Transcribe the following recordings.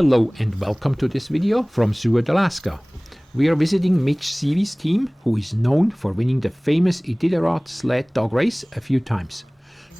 Hello and welcome to this video from Seward, Alaska. We are visiting Mitch Seavey's team, who is known for winning the famous Iditarod sled dog race a few times.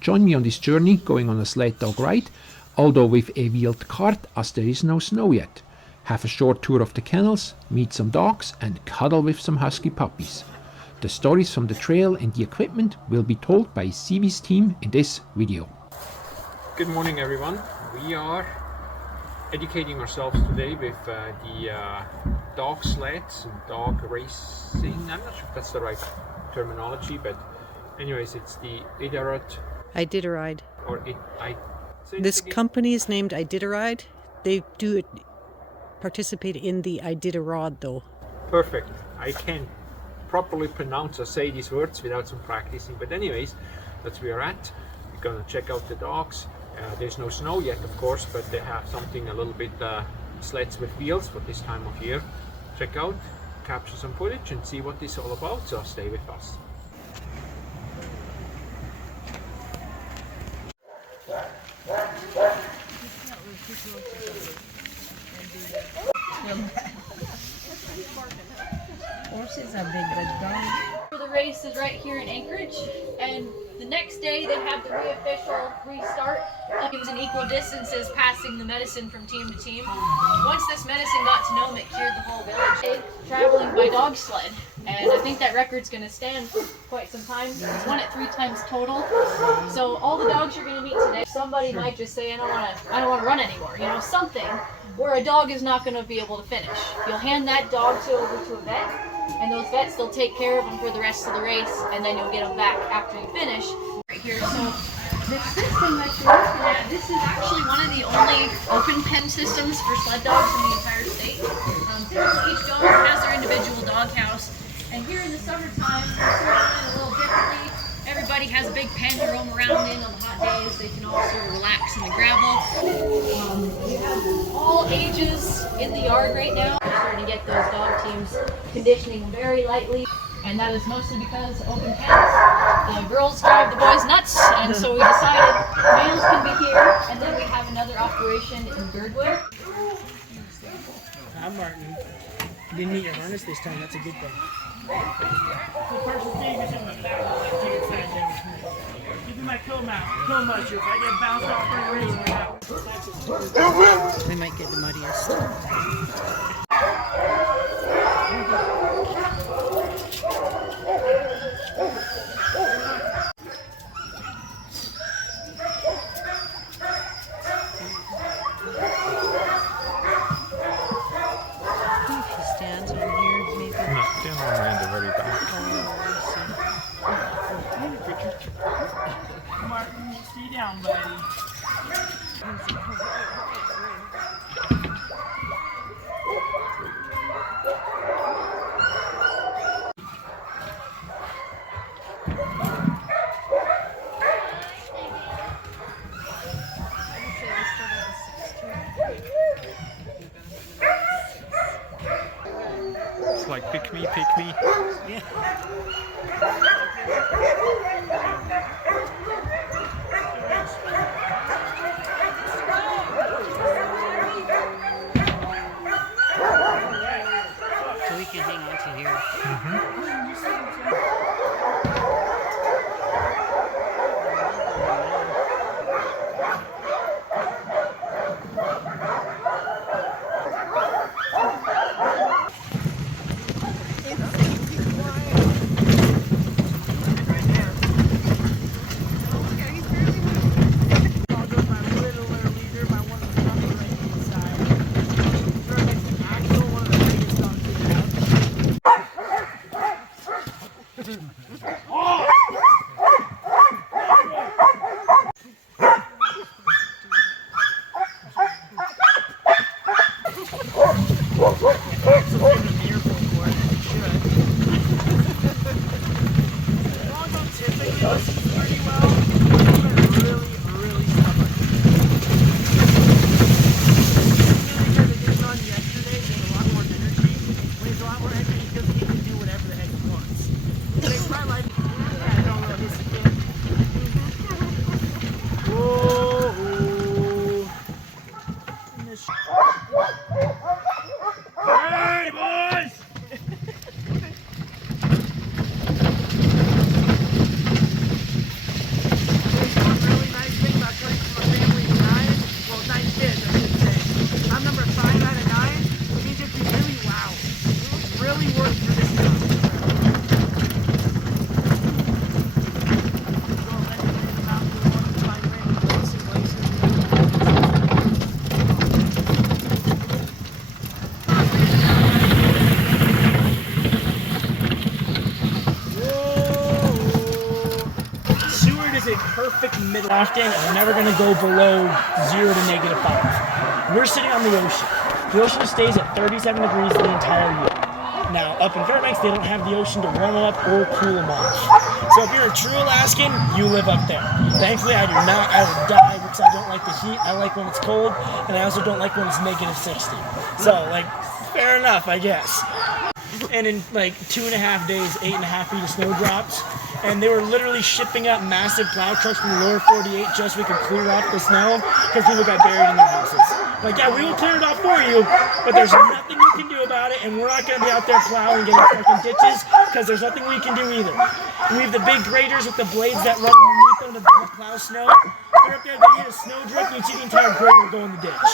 Join me on this journey going on a sled dog ride, although with a wheeled cart as there is no snow yet. Have a short tour of the kennels, meet some dogs and cuddle with some husky puppies. The stories from the trail and the equipment will be told by Seavey's team in this video. Good morning everyone. We are educating ourselves today with the dog sleds and dog racing. I'm not sure if that's the right terminology, but anyways, it's the IdidaRide. This again. company is named IdidaRide. They do participate in the Iditarod though. Perfect. I can properly pronounce or say these words without some practicing, but anyways, that's where we're at. We're gonna check out the dogs. There's no snow yet, of course, but they have something a little bit sleds with wheels for this time of year. Check out, capture some footage and see what this is all about, so stay with us. Horses are big, but dogs. The race is right here in Anchorage, and the next day they have the official restart. It was in equal distances passing the medicine from team to team. Once this medicine got to Nome, it cured the whole village. Traveling by dog sled, and I think that record's going to stand for quite some time. It's won it 3 times total. So all the dogs you're going to meet today, somebody might just say, I don't want to run anymore. You know, something where a dog is not going to be able to finish. You'll hand that dog over to a vet, and those vets, they'll take care of them for the rest of the race, and then you'll get them back after you finish. Right here, so the system that you're looking at, this is actually one of the only open pen systems for sled dogs in the entire state. Each dog has their individual dog house, and here in the summertime, it's a little differently. Everybody has a big pen to roam around in on the hot days. They can all sort of relax in the gravel. We have all ages in the yard right now. We're starting to get those dog teams conditioning very lightly, and that is mostly because open pens. The girls drive the boys nuts, and so we decided males can be here, and then we have another operation in Birdwood. Hi, Martin. You didn't need your harness this time. That's a good thing. The person thing is in the back, like take it side down with me. Give me my kill much. If I get bounced off for a race, We might get the muddiest. He stands on here, maybe. No, stand on the end of very back. Martin, stay down, buddy. It's like pick me, pick me. So we can hang on to here. is a perfect middle drafting, and we're never going to go below 0 to -5. We're sitting on the ocean. The ocean stays at 37 degrees the entire year. Now, up in Fairbanks, they don't have the ocean to warm them up or cool them off. So if you're a true Alaskan, you live up there. Thankfully, I do not. I would die because I don't like the heat. I like when it's cold, and I also don't like when it's -60. So, like, fair enough, I guess. And in like 2.5 days, 8.5 feet of snow drops. And they were literally shipping up massive plow trucks from the lower 48 just so we could clear off the snow because people got buried in their houses. Like, yeah, we will clear it off for you, but there's nothing you can do about it, and we're not going to be out there plowing and getting stuck in ditches because there's nothing we can do either. We have the big graders with the blades that run underneath them to plow snow. They're up there, they get a snow drift, and you see the entire grader go in the ditch.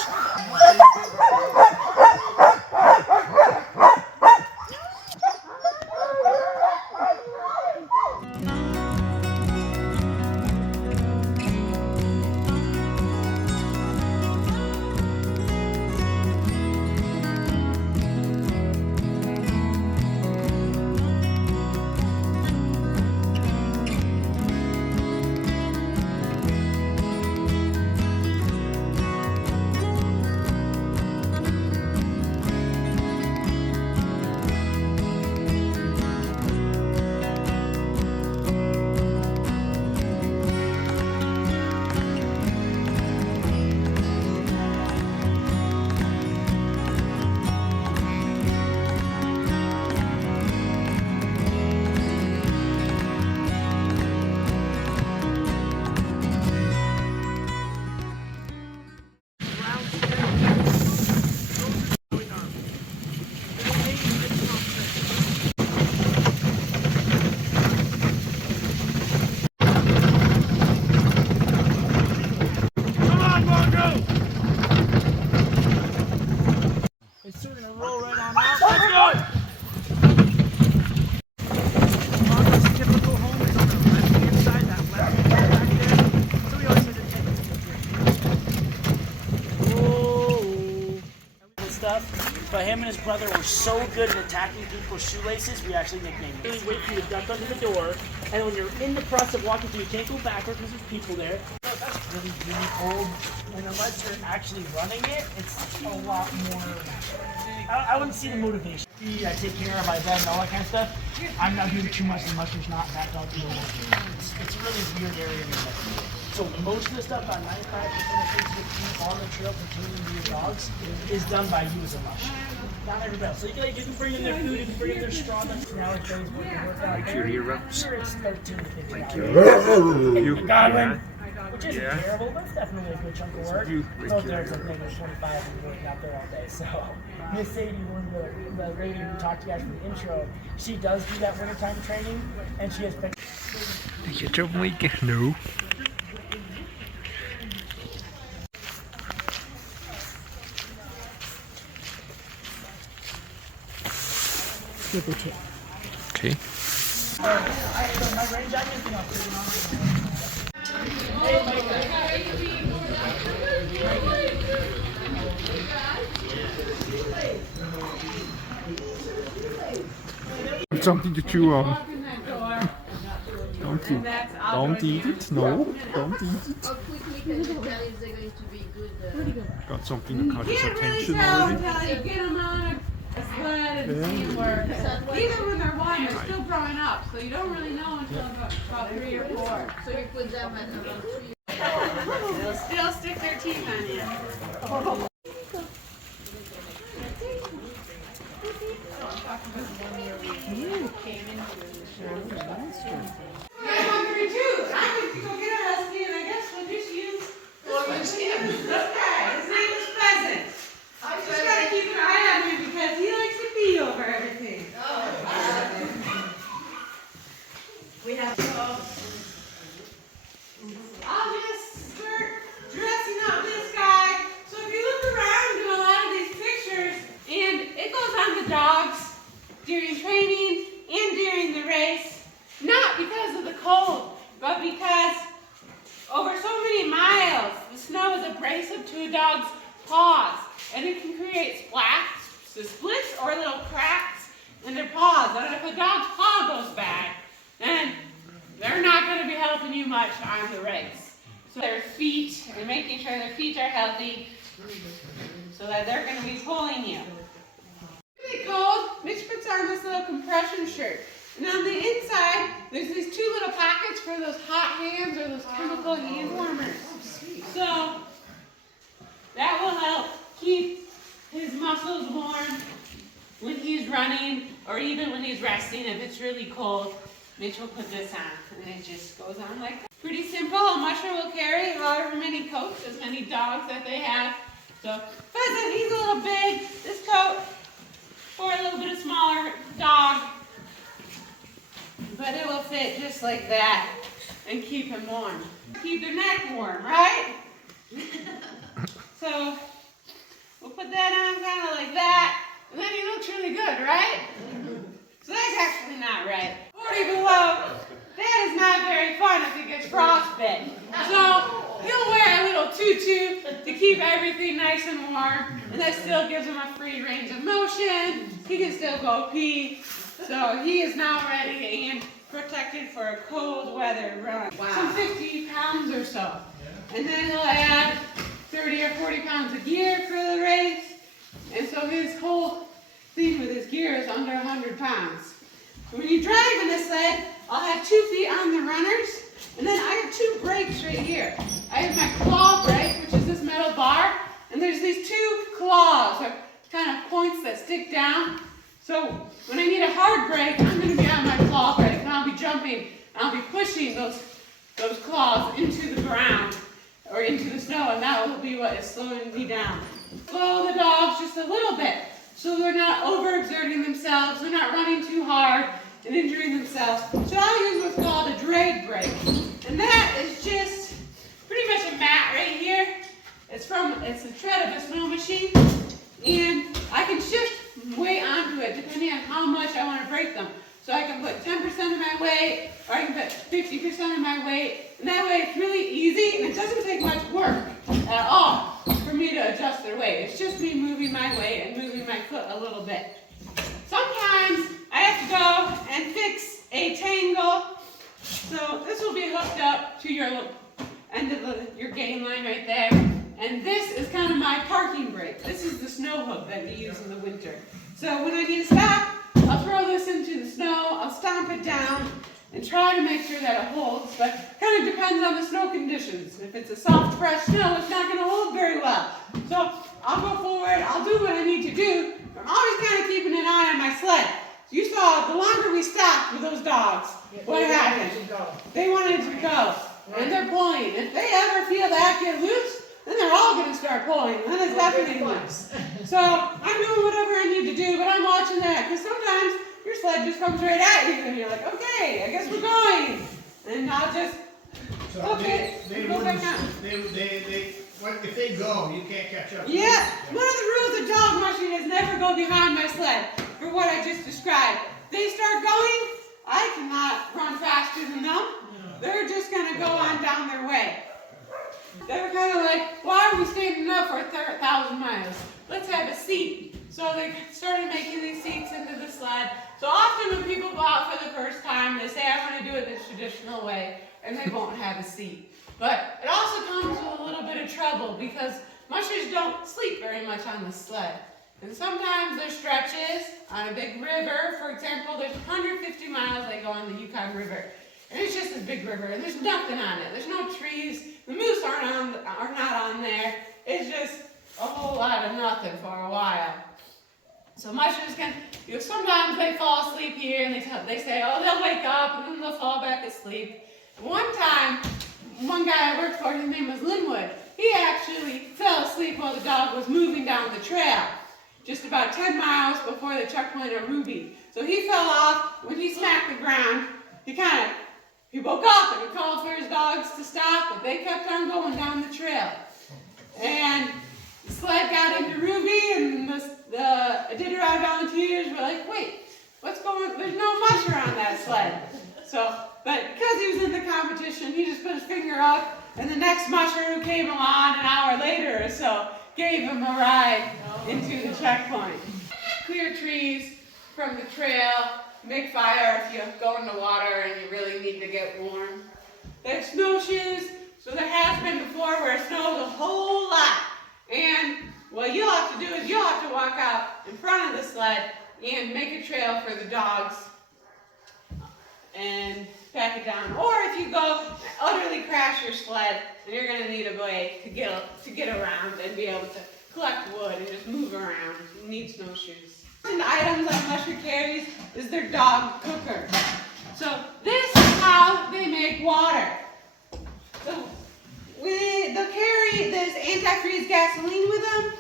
But him and his brother were so good at attacking people's shoelaces, we actually nicknamed him. Really wait for you to duck under the door, and when you're in the process of walking through, you can't go backwards because there's people there. That's really, really old, and unless you're actually running it, it's a lot more. I wouldn't see the motivation. I take care of my bed and all that kind of stuff. I'm not doing too much, the mushers not that dog. It's a really weird area in the country. So most of the stuff, about 95% of things you keep on the trail pertaining to your dogs is done by you as a musher. Not everybody else. So you can bring in their food, you can bring in their straw. Nowadays, we can work out. Like your earrubs. Sure, it's 13 to 15 Like hours. you. Godwin, which isn't terrible, but it's definitely a good chunk of work. Both there, it's like negative 25 and working out there all day. So Miss Seavey, one of the lady who talked to you guys from the intro, she does do that wintertime training, and she has been. Je job mooi no. Give or take. Okay. Something to chew on. Don't eat it. No, don't eat it. Got something to catch his attention already. Get them on a sled and see where, even when they're 1, they're still growing up, so you don't really know until about 3 or 4. So you put them at around 3. They'll still stick their teeth on you. They're hungry too. I went to go get a husky, and I guess we'll just use this guy. His name is Pheasant. Just gotta keep an eye on him because he likes to pee over everything. We have I'll just start dressing up this guy. So if you look around in a lot of these pictures, and it goes on the dogs during training and during the race, not because of the cold, but because over so many miles, the snow is abrasive to a dog's paws, and it can create splits or little cracks in their paws. And if a dog's paw goes bad, then they're not going to be helping you much on the race. So their feet, and making sure their feet are healthy so that they're going to be pulling you. Really cold, Mitch puts on this little compression shirt. And on the inside, there's these 2 little pockets for those hot hands or those chemical hand warmers. So that will help keep his muscles warm when he's running or even when he's resting. If it's really cold, Mitch will put this on and it just goes on like that. Pretty simple. A musher will carry however many coats, as many dogs that they have. So Pheasant, he's a little big. This coat for a little bit of smaller dog. But it will fit just like that and keep him warm. Keep their neck warm, right? So we'll put that on kind of like that. And then he looks really good, right? So that's actually not right. 40 below, that is not very fun if he gets frostbite. So he'll wear a little tutu to keep everything nice and warm. And that still gives him a free range of motion. He can still go pee. So he is now ready and protected for a cold weather run. Wow. Some 50 pounds or so. And then he'll add 30 or 40 pounds of gear for the race. And so his whole thing with his gear is under 100 pounds. When you drive in a sled, I'll have 2 feet on the runners. And then I have 2 brakes right here. I have my claw brake, which is this metal bar. And there's these 2 claws, or kind of points that stick down. So when I need a hard brake, I'm going to be on my claw brake, and I'll be jumping, and I'll be pushing those claws into the ground or into the snow, and that will be what is slowing me down. Slow the dogs just a little bit, so they're not overexerting themselves, they're not running too hard and injuring themselves. So I'll use what's called a drag brake, and that is just pretty much a mat right here. It's the tread of a snow machine, and I can shift weight onto it depending on how much I want to brake them. So I can put 10% of my weight, or I can put 50% of my weight, and that way it's really easy and it doesn't take much work at all for me to adjust their weight. It's just me moving my weight and moving my foot a little bit. Sometimes I have to go and fix a tangle. So this will be hooked up to your end of your gain line right there. And this is kind of my parking brake. This is the snow hook that we use in the winter. So when I need to stop, I'll throw this into the snow, I'll stomp it down, and try to make sure that it holds. But it kind of depends on the snow conditions. If it's a soft, fresh snow, it's not going to hold very well. So I'll go forward, I'll do what I need to do. I'm always kind of keeping an eye on my sled. You saw, the longer we stopped with those dogs, what happened? They wanted to go, and they're pulling. If they ever feel that get loose, then they're all going to start pulling, and then it's definitely loose. So I'm doing whatever I need to do, but I'm watching that, because sometimes your sled just comes right at you, and you're like, okay, I guess we're going. And I'll just, okay, go back down. If they go, you can't catch up. Yeah, one of the rules of dog mushing is never go behind my sled, for what I just described. They start going, I cannot run faster than them. They're just going to go on down their way. They were kind of like, why are we standing up for 1,000 miles? Let's have a seat. So they started making these seats into the sled. So often when people go out for the first time, they say, I want to do it the traditional way, and they won't have a seat. But it also comes with a little bit of trouble because mushers don't sleep very much on the sled. And sometimes there's stretches on a big river. For example, there's 150 miles they go on the Yukon River. And it's just this big river, and there's nothing on it. There's no trees. The moose are not on there. It's just a whole lot of nothing for a while. So mushers can, sometimes they fall asleep here, and they say, oh, they'll wake up, and then they'll fall back asleep. One time, one guy I worked for, his name was Linwood, he actually fell asleep while the dog was moving down the trail, just about 10 miles before the checkpoint of Ruby. So he fell off. When he smacked the ground, he woke up and he called for his dogs to stop, but they kept on going down the trail. And the sled got into Ruby, and the IdidaRide volunteers were like, wait, what's going on? There's no musher on that sled. But because he was in the competition, he just put his finger up, and the next musher who came along an hour later or so gave him a ride into the checkpoint. Clear trees from the trail, make fire if you go in the water and you really need to get warm. They have snowshoes, so there has been before where it snows a whole lot. And what you'll have to do is you'll have to walk out in front of the sled and make a trail for the dogs and pack it down. Or if you go utterly crash your sled, then you're going to need a way to get around and be able to collect wood and just move around. You need snowshoes. And items that a musher carries is their dog cooker. So this is how they make water. So they'll carry this antifreeze gasoline with them.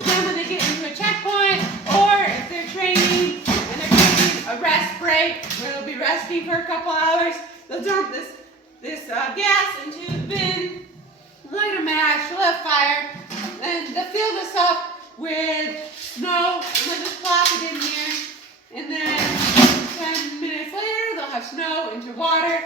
Then when they get into a checkpoint, or if they're training and they're taking a rest break where they'll be resting for a couple hours, they'll dump this gas into the bin, light a match, they'll have fire, then they'll fill this up with snow, and they'll just plop it in here, and then 10 minutes later they'll have snow into water,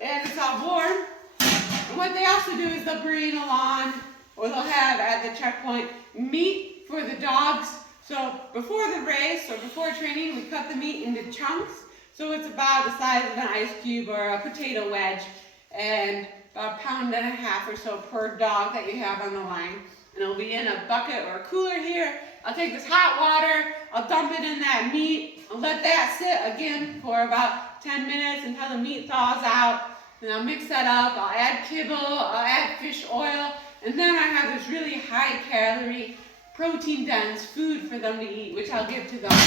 and it's all warm. And what they also do is they'll bring along, or they'll have at the checkpoint, meat for the dogs. So before the race or before training, we cut the meat into chunks. So it's about the size of an ice cube or a potato wedge, and about 1.5 pounds or so per dog that you have on the line. And it'll be in a bucket or a cooler here. I'll take this hot water, I'll dump it in that meat, I'll let that sit again for about 10 minutes until the meat thaws out. And I'll mix that up, I'll add kibble, I'll add fish oil, and then I have this really high calorie, protein dense food for them to eat, which I'll give to them.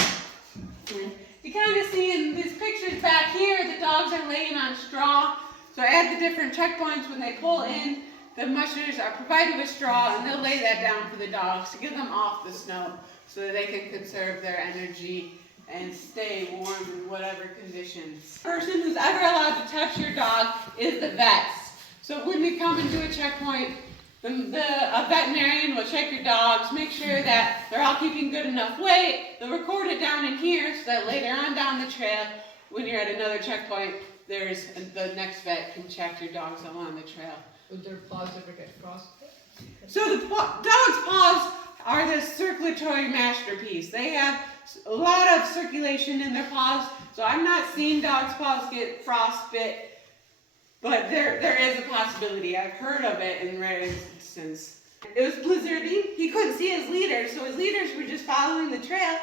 And you kind of see in these pictures back here, the dogs are laying on straw. So at the different checkpoints, when they pull in, the mushers are provided with straw, and they'll lay that down for the dogs to get them off the snow so that they can conserve their energy and stay warm in whatever conditions. The person who's ever allowed to touch your dog is the vets. So when we come into a checkpoint, a veterinarian will check your dogs, make sure that they're all keeping good enough weight. They'll record it down in here so that later on down the trail, when you're at another checkpoint, the next vet can check your dogs along the trail. Would their paws ever get frostbite? So the dog's paws are this circulatory masterpiece. They have a lot of circulation in their paws, so I'm not seeing dogs' paws get frostbite, but there is a possibility. I've heard of it in rare instances. It was blizzarding. He couldn't see his leaders, so his leaders were just following the trail,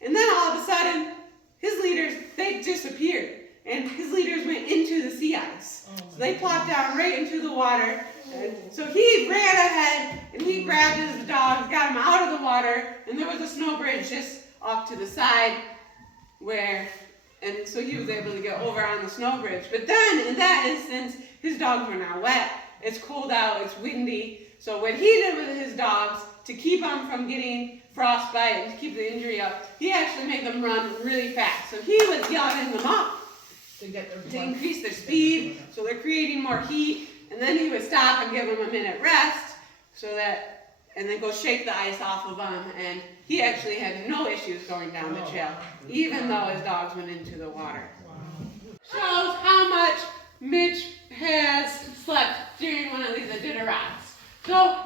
and then all of a sudden, his leaders, they disappeared, and his leaders went into the sea ice. So they plopped down right into the water. And so he ran ahead, and he grabbed his dogs, got him out of the water, and there was a snow bridge just off to the side and so he was able to get over on the snow bridge. But then, in that instance, his dogs were now wet. It's cold out, it's windy. So what he did with his dogs, to keep them from getting frostbite and to keep the injury up, he actually made them run really fast. So he was yelling them up to increase their speed, so they're creating more heat. And then he would stop and give them a minute rest, and then go shake the ice off of them. And he actually had no issues going down the trail, even though his dogs went into the water. Shows how much Mitch has slept during one of these IdidaRides. So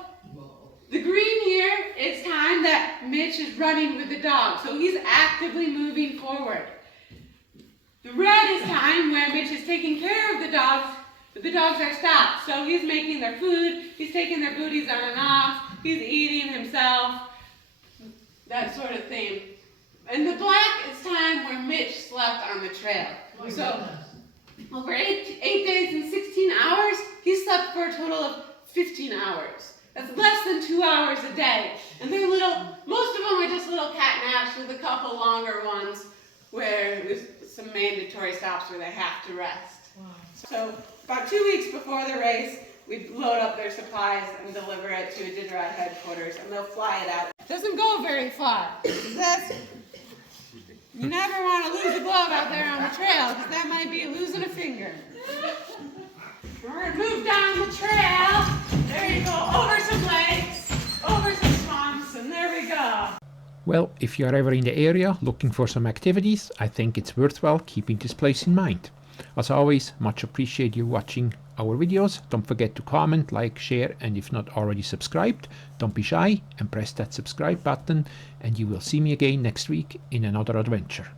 the green here is time that Mitch is running with the dog, so he's actively moving forward. The red is time where Mitch is taking care of the dogs, but the dogs are stopped. So he's making their food, he's taking their booties on and off, he's eating himself, that sort of thing. And the black is time where Mitch slept on the trail. So over 8 days and 16 hours, he slept for a total of 15 hours. That's less than 2 hours a day. And they're most of them are just little cat naps with a couple longer ones where there's some mandatory stops where they have to rest. Wow. So about 2 weeks before the race, we load up their supplies and deliver it to IdidaRide headquarters, and they'll fly it out. It doesn't go very far. You never want to lose a glove out there on the trail, because that might be losing a finger. We're going to move down the trail. There you go, over some lakes, over some swamps, and there we go. Well, if you are ever in the area looking for some activities, I think it's worthwhile keeping this place in mind. As always, much appreciate you watching our videos. Don't forget to comment, like, share, and if not already subscribed, don't be shy and press that subscribe button, and you will see me again next week in another adventure.